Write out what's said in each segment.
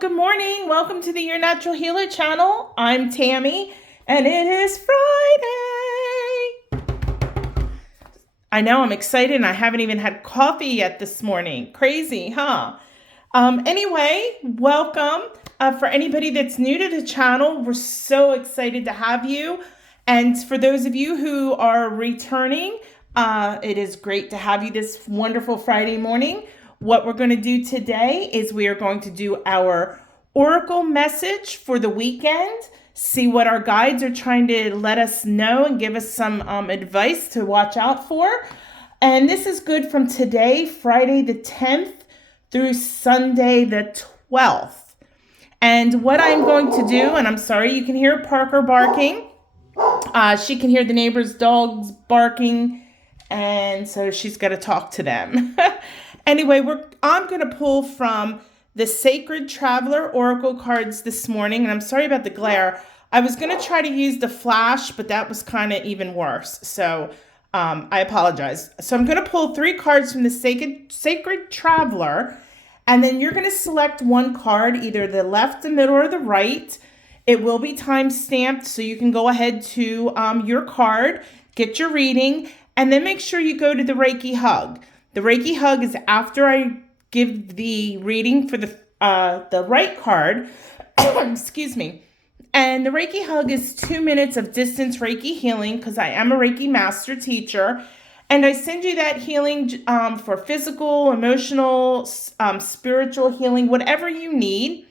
good morning. Welcome to the Your Natural Healer channel. I'm Tammy, and it is Friday. I know, I'm excited, and I haven't even had coffee yet this morning. Crazy, huh? Anyway, welcome. For anybody that's new to the channel, we're so excited to have you. And for those of you who are returning, it is great to have you this wonderful Friday morning. What we're going to do today is we are going to do our oracle message for the weekend, see what our guides are trying to let us know and give us some advice to watch out for. And this is good from today, Friday the 10th, through Sunday the 12th. And what I'm going to do, and I'm sorry, you can hear Parker barking. She can hear the neighbor's dogs barking, and so she's got to talk to them. Anyway, I'm going to pull from the Sacred Traveler Oracle cards this morning, and I'm sorry about the glare. I was going to try to use the flash, but that was kind of even worse, so I apologize. So I'm going to pull 3 cards from the Sacred Traveler, and then you're going to select one card, either the left, the middle, or the right. It will be time stamped, so you can go ahead to your card, get your reading, and then make sure you go to the Reiki Hug. The Reiki Hug is after I give the reading for the right card. Excuse me. And the Reiki Hug is 2 minutes of distance Reiki healing, because I am a Reiki master teacher. And I send you that healing for physical, emotional, spiritual healing, whatever you need.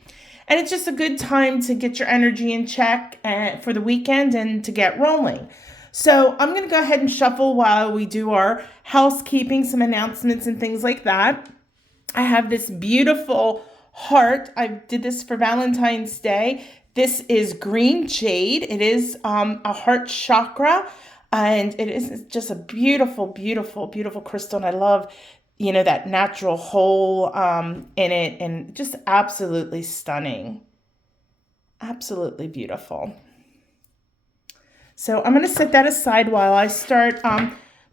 And it's just a good time to get your energy in check for the weekend and to get rolling. So I'm going to go ahead and shuffle while we do our housekeeping, some announcements and things like that. I have this beautiful heart. I did this for Valentine's Day. This is green jade. It is a heart chakra, and it is just a beautiful, beautiful, beautiful crystal. And I love, that natural hole in it, and just absolutely stunning. Absolutely beautiful. So I'm going to set that aside while I start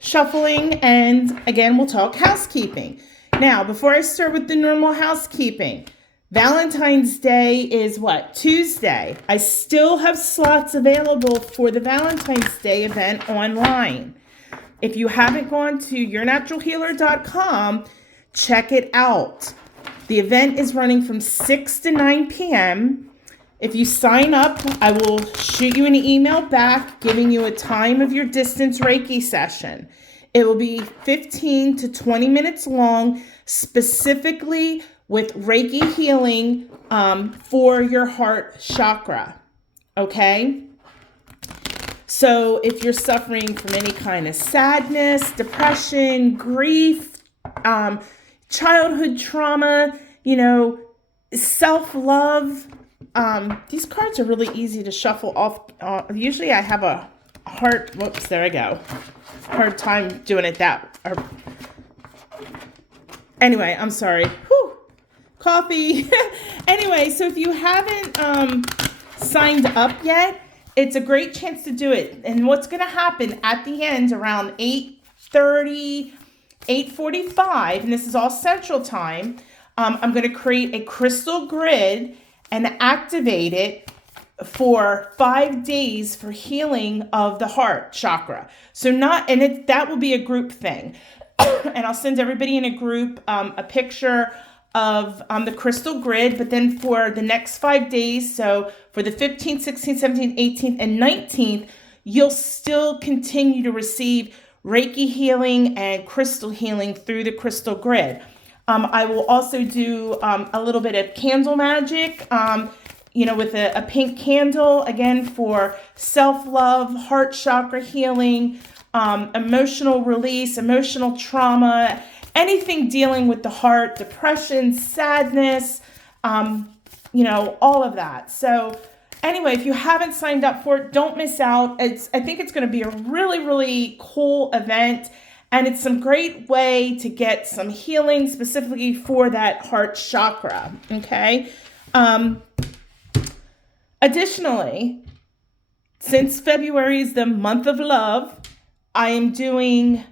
shuffling, and again, we'll talk housekeeping. Now, before I start with the normal housekeeping, Valentine's Day is what? Tuesday. I still have slots available for the Valentine's Day event online. If you haven't gone to yournaturalhealer.com, check it out. The event is running from 6 to 9 p.m. If you sign up, I will shoot you an email back giving you a time of your distance Reiki session. It will be 15 to 20 minutes long, specifically with Reiki healing for your heart chakra. Okay? So if you're suffering from any kind of sadness, depression, grief, childhood trauma, self-love, these cards are really easy to shuffle off. Usually I have a hard time doing it anyway, I'm sorry. Whew. Coffee. Anyway, so if you haven't signed up yet, it's a great chance to do it. And what's going to happen at the end around 8:30, 8:45, and this is all Central Time, I'm going to create a crystal grid and activate it for 5 days for healing of the heart chakra. So that will be a group thing. And I'll send everybody in a group a picture of the crystal grid. But then for the next 5 days, so for the 15th, 16th, 17th, 18th, and 19th, you'll still continue to receive Reiki healing and crystal healing through the crystal grid. I will also do a little bit of candle magic, with a pink candle, again, for self-love, heart chakra healing, emotional release, emotional trauma, anything dealing with the heart, depression, sadness, all of that. So anyway, if you haven't signed up for it, don't miss out. I think it's going to be a really, really cool event. And it's some great way to get some healing specifically for that heart chakra, okay? Additionally, since February is the month of love, I am doing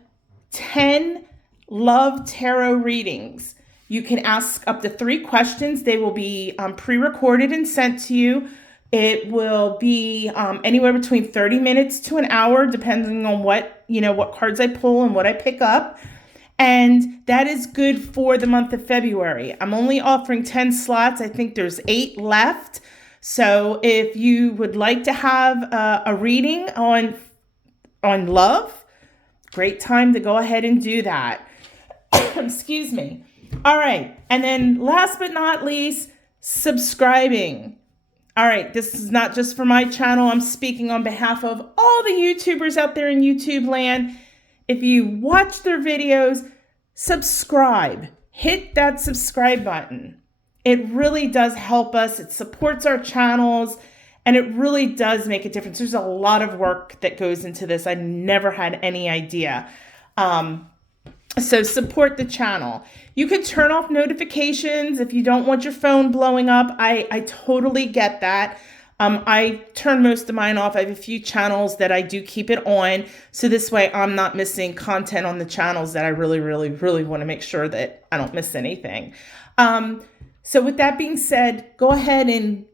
10 love tarot readings. You can ask up to 3 questions. They will be pre-recorded and sent to you. It will be anywhere between 30 minutes to an hour, depending on what cards I pull and what I pick up. And that is good for the month of February. I'm only offering 10 slots. I think there's 8 left. So if you would like to have a reading on love, great time to go ahead and do that. Excuse me. All right. And then last but not least, subscribing. All right. This is not just for my channel. I'm speaking on behalf of all the YouTubers out there in YouTube land. If you watch their videos, subscribe. Hit that subscribe button. It really does help us. It supports our channels, and it really does make a difference. There's a lot of work that goes into this. I never had any idea. So support the channel. You can turn off notifications if you don't want your phone blowing up. I totally get that. I turn most of mine off. I have a few channels that I do keep it on. So this way I'm not missing content on the channels that I really, really, really want to make sure that I don't miss anything. So with that being said, go ahead and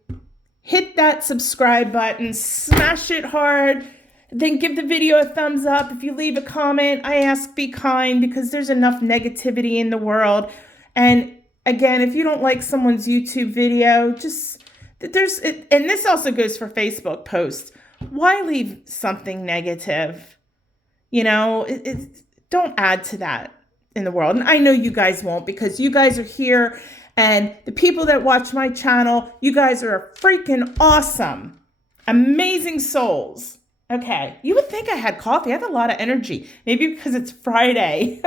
hit that subscribe button, smash it hard, then give the video a thumbs up. If you leave a comment, I ask be kind, because there's enough negativity in the world. And again, if you don't like someone's YouTube video, and this also goes for Facebook posts, why leave something negative? Don't add to that in the world. And I know you guys won't, because you guys are here. And the people that watch my channel, you guys are freaking awesome. Amazing souls. Okay, you would think I had coffee. I have a lot of energy. Maybe because it's Friday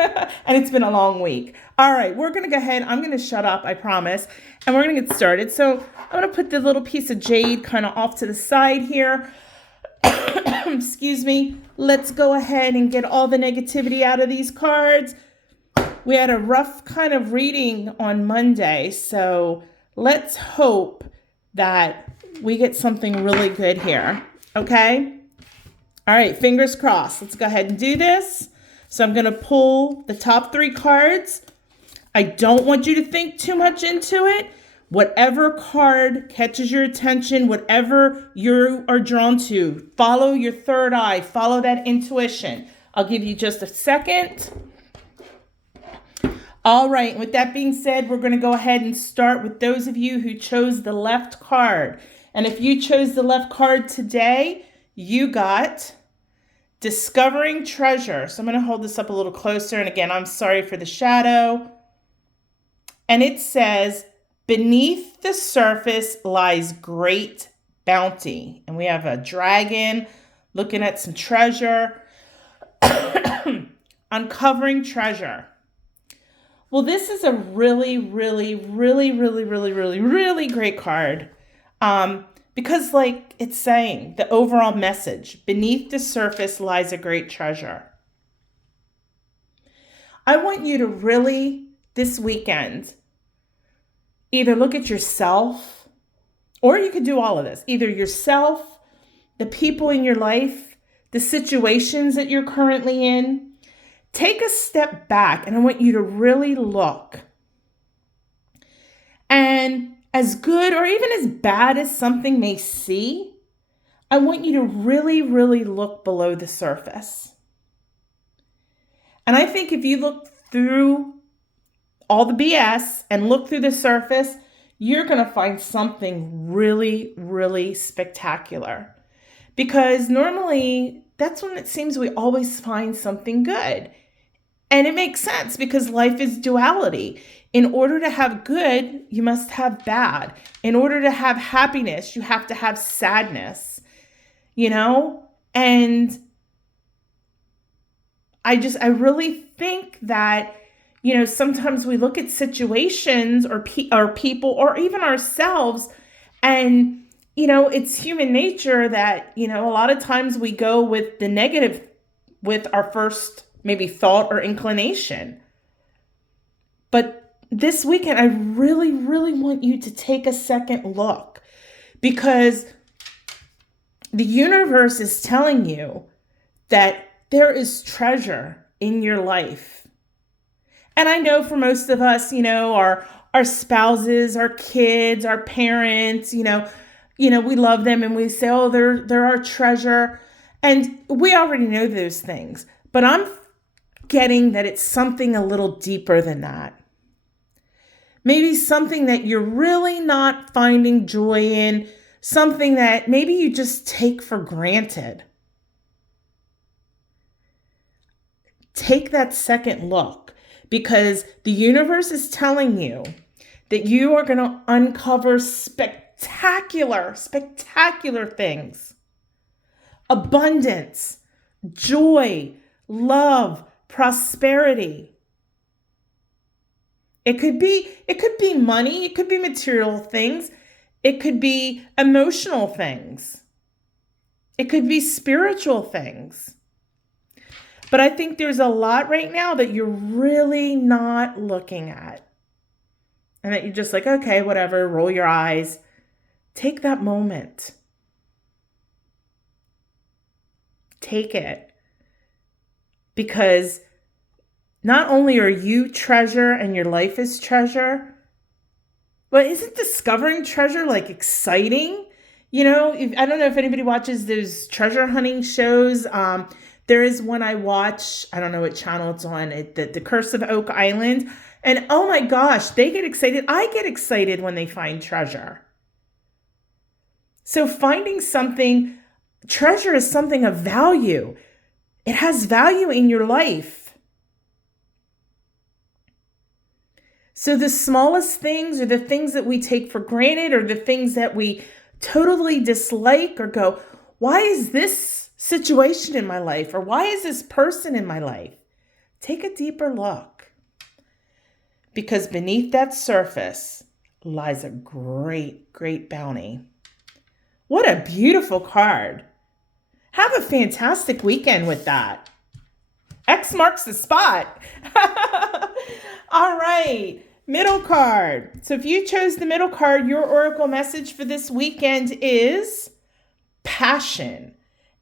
and it's been a long week. All right, we're going to go ahead. I'm going to shut up, I promise. And we're going to get started. So I'm going to put the little piece of jade kind of off to the side here. Excuse me. Let's go ahead and get all the negativity out of these cards. We had a rough kind of reading on Monday, so let's hope that we get something really good here, okay? All right, fingers crossed. Let's go ahead and do this. So I'm going to pull the top 3 cards. I don't want you to think too much into it. Whatever card catches your attention, whatever you are drawn to, follow your third eye, follow that intuition. I'll give you just a second. All right, with that being said, we're going to go ahead and start with those of you who chose the left card. And if you chose the left card today, you got Discovering Treasure. So I'm going to hold this up a little closer. And again, I'm sorry for the shadow. And it says, beneath the surface lies great bounty. And we have a dragon looking at some treasure. Uncovering treasure. Well, this is a really, really, really, really, really, really, really great card. Because like it's saying, the overall message, beneath the surface lies a great treasure. I want you to really, this weekend, either look at yourself, or you could do all of this. Either yourself, the people in your life, the situations that you're currently in. Take a step back, and I want you to really look. And as good or even as bad as something may seem, I want you to really, really look below the surface. And I think if you look through all the BS and look through the surface, you're going to find something really, really spectacular. Because normally, that's when it seems we always find something good. And it makes sense because life is duality. In order to have good, you must have bad. In order to have happiness, you have to have sadness, And I really think that, sometimes we look at situations or people or even ourselves and, it's human nature that, a lot of times we go with the negative with our first maybe thought or inclination. But this weekend, I really, really want you to take a second look, because the universe is telling you that there is treasure in your life. And I know for most of us, our spouses, our kids, our parents, we love them and we say, oh, they're our treasure. And we already know those things. But I'm getting that it's something a little deeper than that. Maybe something that you're really not finding joy in, something that maybe you just take for granted. Take that second look, because the universe is telling you that you are going to uncover spectacular things. Abundance, joy, love, prosperity. It could be money, it could be material things, it could be emotional things. It could be spiritual things. But I think there's a lot right now that you're really not looking at. And that you're just like, okay, whatever, roll your eyes. Take that moment. Take it. Because not only are you treasure and your life is treasure, but isn't discovering treasure like exciting? I don't know if anybody watches those treasure hunting shows. There is one I watch, I don't know what channel it's on, the Curse of Oak Island. And oh my gosh, they get excited. I get excited when they find treasure. So finding something, treasure is something of value. It has value in your life. So the smallest things, or the things that we take for granted, or the things that we totally dislike or go, why is this situation in my life? Or why is this person in my life? Take a deeper look. Because beneath that surface lies a great bounty. What a beautiful card. Have a fantastic weekend with that. X marks the spot. All right. Middle card. So if you chose the middle card, your oracle message for this weekend is passion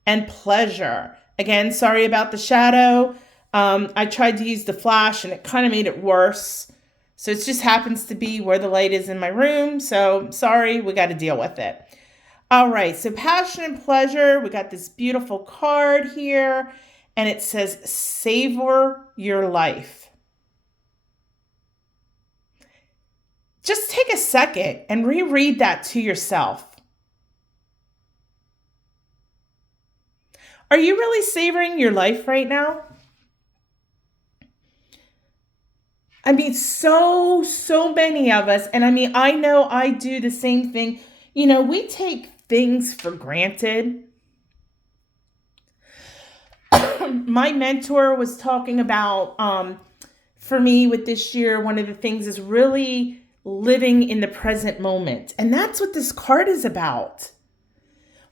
and pleasure. Again, sorry about the shadow. I tried to use the flash and it kind of made it worse. So it just happens to be where the light is in my room. So sorry, we got to deal with it. All right, so passion and pleasure. We got this beautiful card here, and it says, savor your life. Just take a second and reread that to yourself. Are you really savoring your life right now? I mean, so many of us, and I know I do the same thing. We take things for granted. My mentor was talking about, for me with this year, one of the things is really living in the present moment. And that's what this card is about.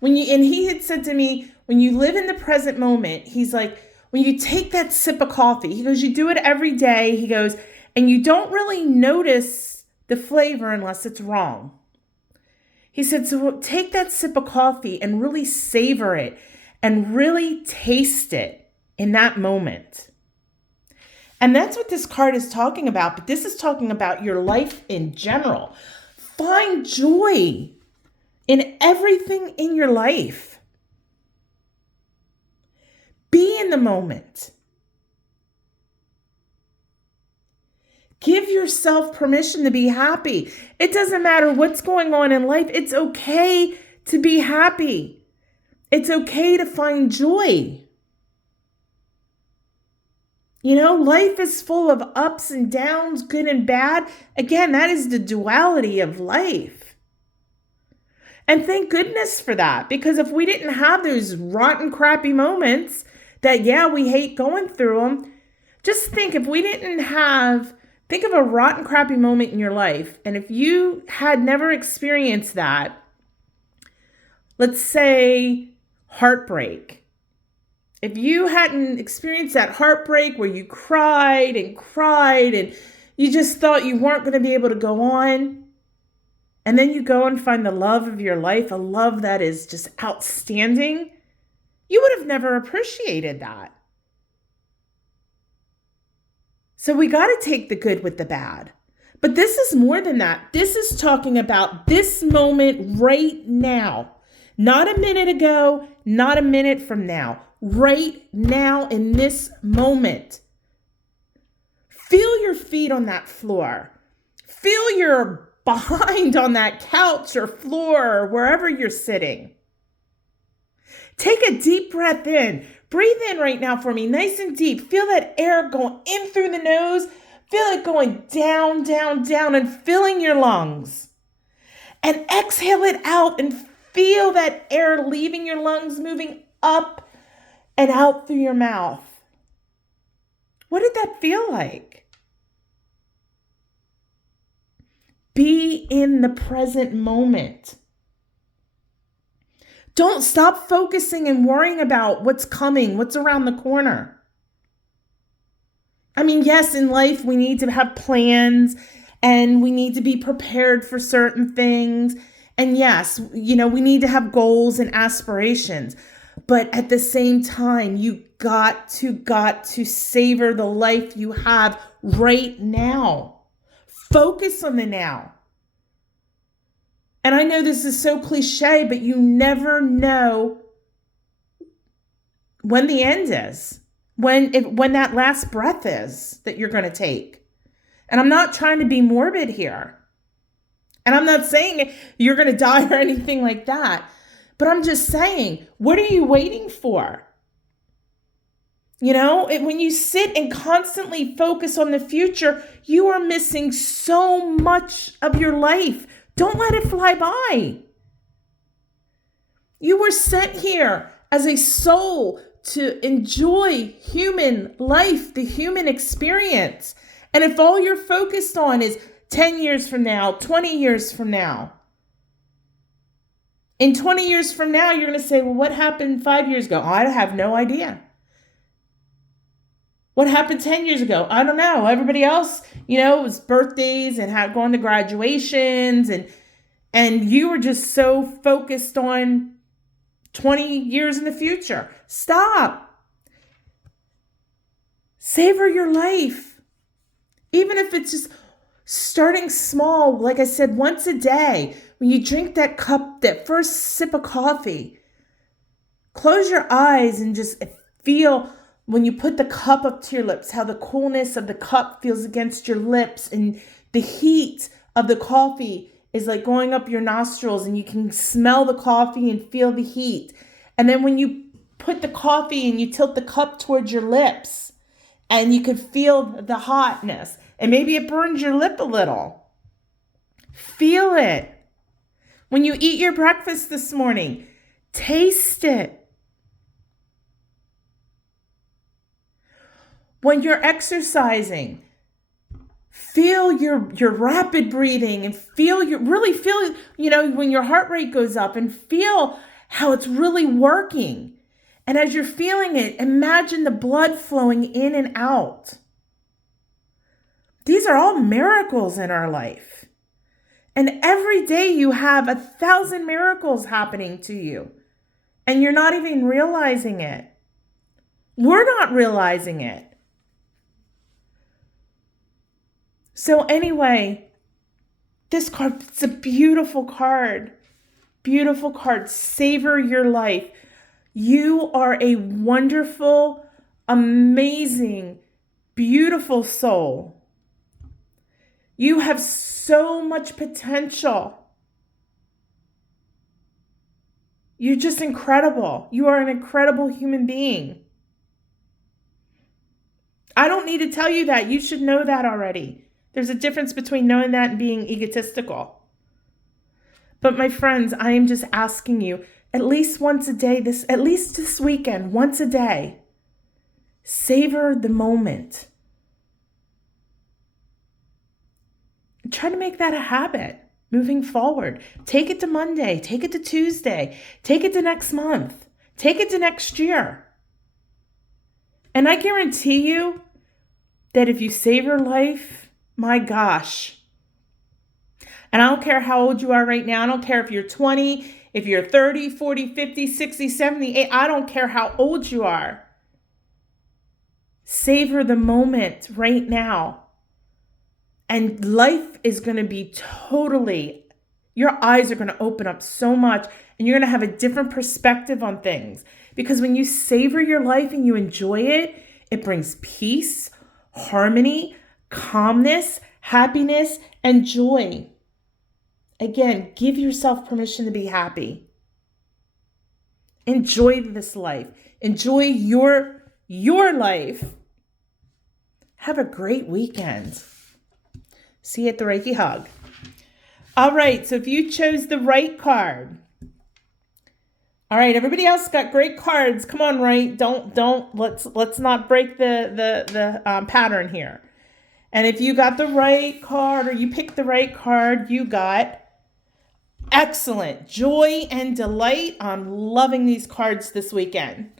And he had said to me, when you live in the present moment, he's like, when you take that sip of coffee, he goes, you do it every day. He goes, and you don't really notice the flavor unless it's wrong. He said, so take that sip of coffee and really savor it and really taste it in that moment. And that's what this card is talking about. But this is talking about your life in general. Find joy in everything in your life. Be in the moment. Give yourself permission to be happy. It doesn't matter what's going on in life. It's okay to be happy. It's okay to find joy. Life is full of ups and downs, good and bad. Again, that is the duality of life. And thank goodness for that, because if we didn't have those rotten, crappy moments that, we hate going through them, just think of a rotten, crappy moment in your life. And if you had never experienced that, let's say heartbreak. If you hadn't experienced that heartbreak where you cried and you just thought you weren't going to be able to go on, and then you go and find the love of your life, a love that is just outstanding, you would have never appreciated that. So we got to take the good with the bad. But this is more than that. This is talking about this moment right now. Not a minute ago, not a minute from now. Right now in this moment. Feel your feet on that floor. Feel your behind on that couch or floor or wherever you're sitting. Take a deep breath in. Breathe in right now for me, nice and deep. Feel that air going in through the nose. Feel it going down, down, down and filling your lungs. And exhale it out and feel that air leaving your lungs, moving up and out through your mouth. What did that feel like? Be in the present moment. Don't stop focusing and worrying about what's coming, what's around the corner. I mean, yes, in life we need to have plans and we need to be prepared for certain things. And yes, we need to have goals and aspirations. But at the same time, you got to savor the life you have right now. Focus on the now. And I know this is so cliche, but you never know when the end is, when that last breath is that you're going to take. And I'm not trying to be morbid here. And I'm not saying you're going to die or anything like that. But I'm just saying, what are you waiting for? When you sit and constantly focus on the future, you are missing so much of your life. Don't let it fly by. You were sent here as a soul to enjoy human life, the human experience. And if all you're focused on is 10 years from now, 20 years from now, in 20 years from now, you're going to say, well, what happened 5 years ago? I have no idea. What happened 10 years ago? I don't know. Everybody else, it was birthdays and had gone to graduations and you were just so focused on 20 years in the future. Stop. Savor your life. Even if it's just starting small, like I said, once a day, when you drink that cup, that first sip of coffee, close your eyes and just feel when you put the cup up to your lips, how the coolness of the cup feels against your lips and the heat of the coffee is like going up your nostrils and you can smell the coffee and feel the heat. And then when you put the coffee and you tilt the cup towards your lips and you could feel the hotness and maybe it burns your lip a little. Feel it. When you eat your breakfast this morning, taste it. When you're exercising, feel your rapid breathing and really feel, when your heart rate goes up and feel how it's really working. And as you're feeling it, imagine the blood flowing in and out. These are all miracles in our life. And every day you have 1,000 miracles happening to you. And you're not even realizing it. We're not realizing it. So anyway, this card, it's a beautiful card. Beautiful card. Savor your life. You are a wonderful, amazing, beautiful soul. You have so much potential. You're just incredible. You are an incredible human being. I don't need to tell you that. You should know that already. There's a difference between knowing that and being egotistical. But my friends, I am just asking you, at least once a day, at least this weekend, once a day, savor the moment. Try to make that a habit moving forward. Take it to Monday, take it to Tuesday, take it to next month, take it to next year. And I guarantee you that if you savor life, my gosh. And I don't care how old you are right now. I don't care if you're 20, if you're 30, 40, 50, 60, 70, 80. I don't care how old you are. Savor the moment right now. And life is going to be your eyes are going to open up so much, and you're going to have a different perspective on things. Because when you savor your life and you enjoy it, it brings peace, harmony, calmness, happiness, and joy. Again, give yourself permission to be happy. Enjoy this life. Enjoy your life. Have a great weekend. See you at the Reiki Hug. All right, so if you chose the right card. All right, everybody else got great cards. Come on, right? Let's not break the pattern here. And if you got the right card or you picked the right card, you got excellent joy and delight. I'm loving these cards this weekend.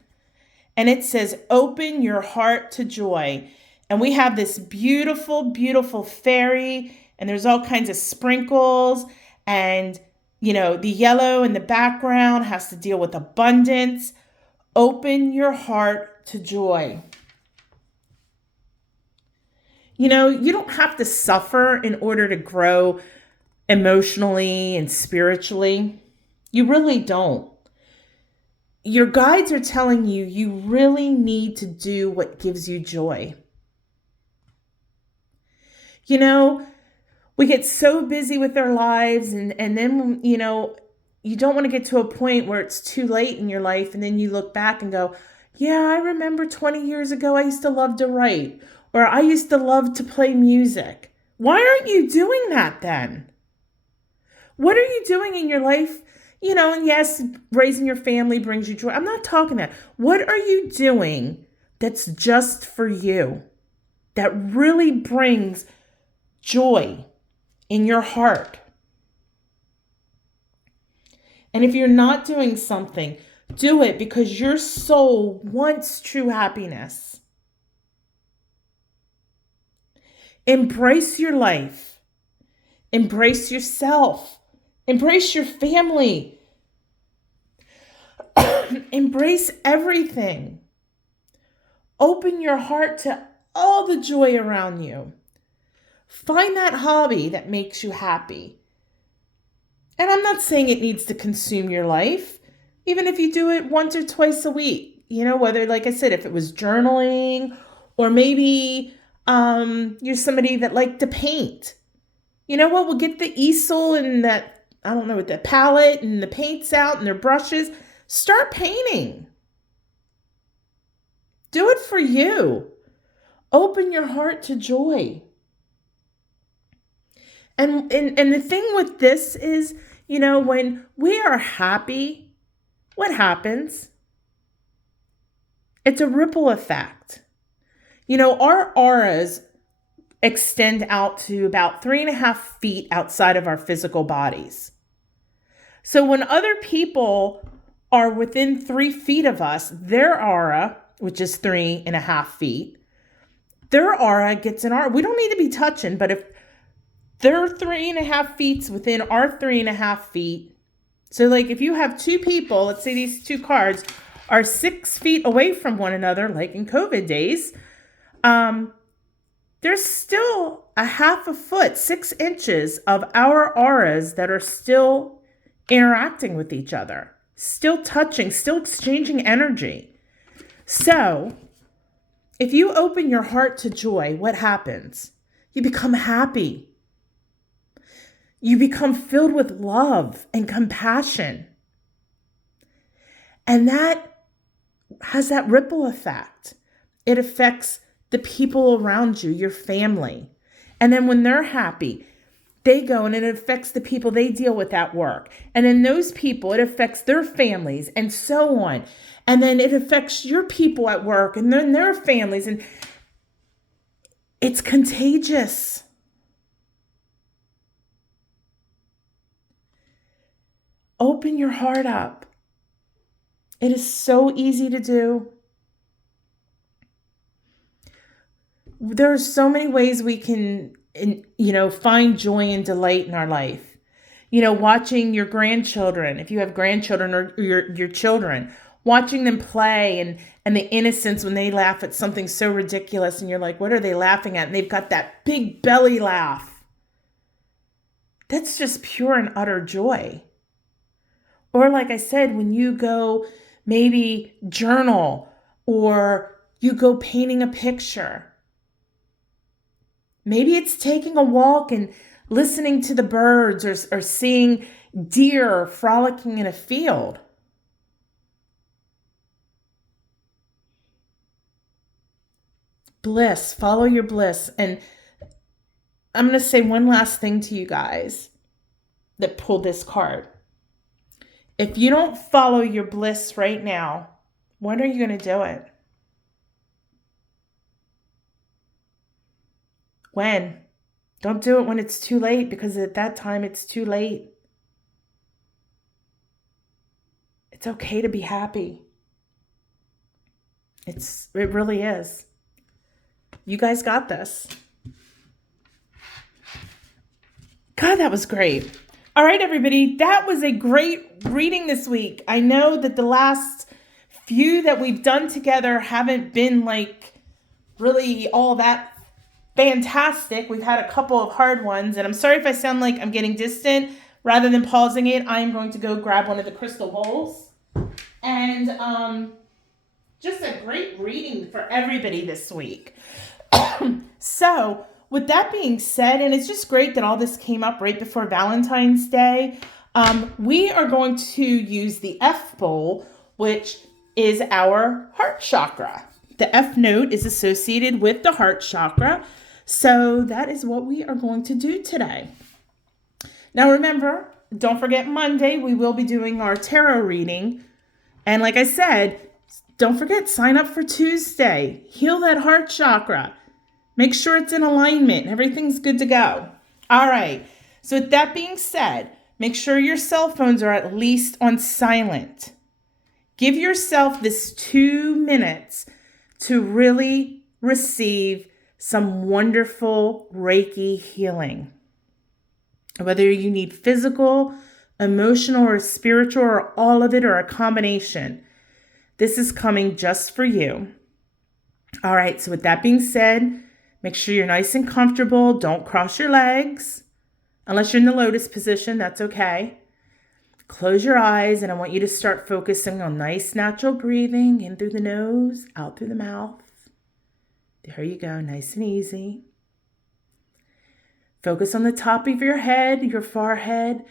And it says, open your heart to joy. And we have this beautiful, beautiful fairy, and there's all kinds of sprinkles, and the yellow in the background has to deal with abundance. Open your heart to joy. You don't have to suffer in order to grow emotionally and spiritually. You really don't. Your guides are telling you you really need to do what gives you joy. We get so busy with our lives, and then, you don't want to get to a point where it's too late in your life, and then you look back and go, yeah, I remember 20 years ago I used to love to write, or I used to love to play music. Why aren't you doing that then? What are you doing in your life? And yes, raising your family brings you joy. I'm not talking that. What are you doing that's just for you, that really brings joy in your heart? And if you're not doing something, do it because your soul wants true happiness. Embrace your life. Embrace yourself. Embrace your family. Embrace everything. Open your heart to all the joy around you. Find that hobby that makes you happy. And I'm not saying it needs to consume your life, even if you do it once or twice a week. Whether, like I said, if it was journaling, or maybe you're somebody that liked to paint. We'll get the easel and that, with the palette and the paints out and their brushes. Start painting. Do it for you. Open your heart to joy. And the thing with this is, when we are happy, what happens? It's a ripple effect. Our auras extend out to about 3.5 feet outside of our physical bodies. So when other people are within 3 feet of us, their aura, which is 3.5 feet, their aura gets an aura. We don't need to be touching, but if they're 3.5 feet within our 3.5 feet, so like if you have two people, let's say these two cards are 6 feet away from one another, like in COVID days, there's still a 1/2 foot, 6 inches of our auras that are still interacting with each other, still touching, still exchanging energy. So if you open your heart to joy, what happens? You become happy. You become filled with love and compassion. And that has that ripple effect. It affects the people around you, your family. And then when they're happy, they go and it affects the people they deal with at work. And then those people, it affects their families and so on. And then it affects your people at work and then their families. And it's contagious. Open your heart up. It is so easy to do. There are so many ways we can, find joy and delight in our life. Watching your grandchildren, if you have grandchildren or your children, watching them play and the innocence when they laugh at something so ridiculous and you're like, what are they laughing at? And they've got that big belly laugh. That's just pure and utter joy. Or like I said, when you go maybe journal or you go painting a picture. Maybe it's taking a walk and listening to the birds or seeing deer frolicking in a field. Bliss, follow your bliss. And I'm going to say one last thing to you guys that pulled this card. If you don't follow your bliss right now, when are you going to do it? When? Don't do it when it's too late, because at that time it's too late. It's okay to be happy. It really is. You guys got this. God, that was great. All right, everybody, that was a great reading this week. I know that the last few that we've done together haven't been like really all that fantastic. We've had a couple of hard ones, and I'm sorry if I sound like I'm getting distant. Rather than pausing it, I am going to go grab one of the crystal bowls. And just a great reading for everybody this week. So, with that being said, and it's just great that all this came up right before Valentine's Day, we are going to use the F bowl, which is our heart chakra. The F note is associated with the heart chakra, so that is what we are going to do today. Now remember, don't forget Monday, we will be doing our tarot reading. And like I said, don't forget, sign up for Tuesday. Heal that heart chakra. Make sure it's in alignment. Everything's good to go. All right. So with that being said, make sure your cell phones are at least on silent. Give yourself this 2 minutes to really receive some wonderful Reiki healing. Whether you need physical, emotional, or spiritual, or all of it, or a combination, this is coming just for you. All right, so with that being said, make sure you're nice and comfortable. Don't cross your legs. Unless you're in the lotus position, that's okay. Close your eyes, and I want you to start focusing on nice natural breathing in through the nose, out through the mouth. There you go, nice and easy. Focus on the top of your head, your forehead,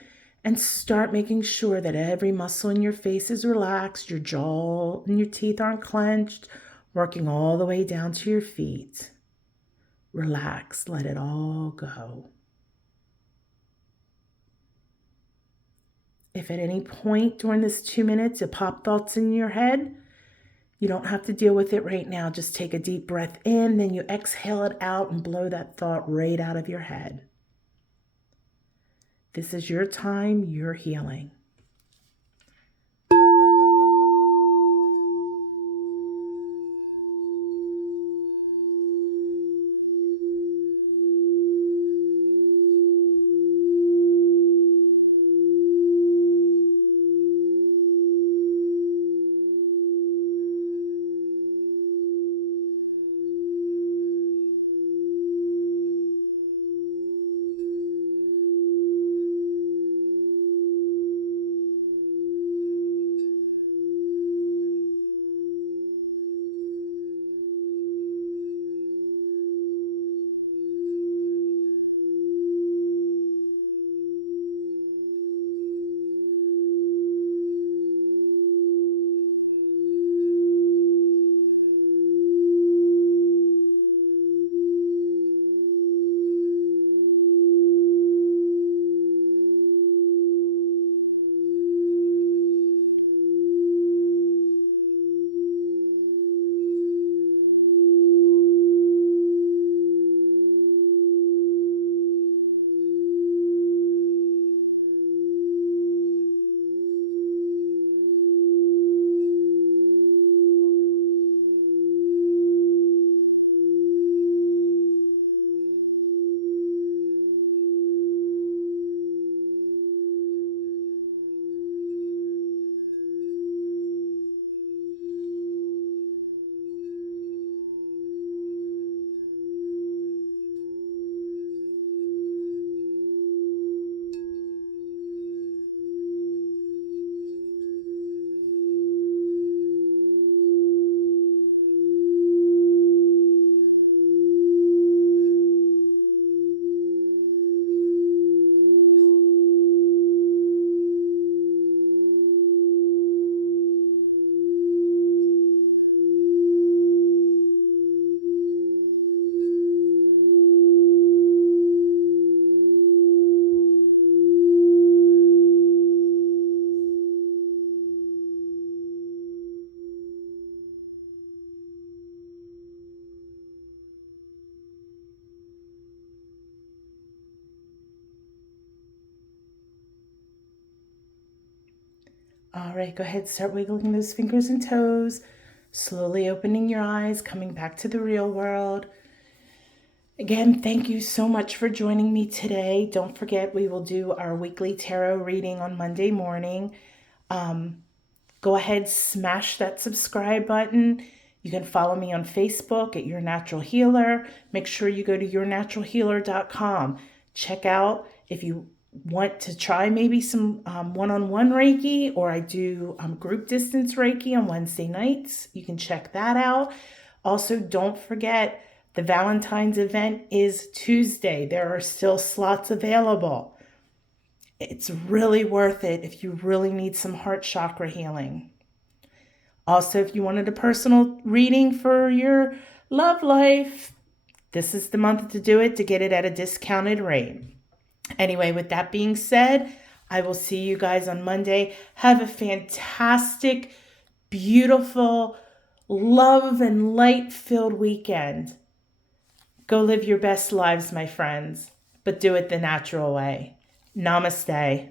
and start making sure that every muscle in your face is relaxed, your jaw and your teeth aren't clenched, working all the way down to your feet. Relax, let it all go. If at any point during this 2 minutes it pop thoughts in your head, you don't have to deal with it right now. Just take a deep breath in, then you exhale it out and blow that thought right out of your head. This is your time, your healing. All right, go ahead, start wiggling those fingers and toes, slowly opening your eyes, coming back to the real world. Again, thank you so much for joining me today. Don't forget, we will do our weekly tarot reading on Monday morning. Go ahead, smash that subscribe button. You can follow me on Facebook at Your Natural Healer. Make sure you go to yournaturalhealer.com. Check out if you want to try maybe some one-on-one Reiki, or I do group distance Reiki on Wednesday nights. You can check that out. Also, don't forget, the Valentine's event is Tuesday. There are still slots available. It's really worth it if you really need some heart chakra healing. Also, if you wanted a personal reading for your love life, this is the month to do it, to get it at a discounted rate. Anyway, with that being said, I will see you guys on Monday. Have a fantastic, beautiful, love and light-filled weekend. Go live your best lives, my friends, but do it the natural way. Namaste.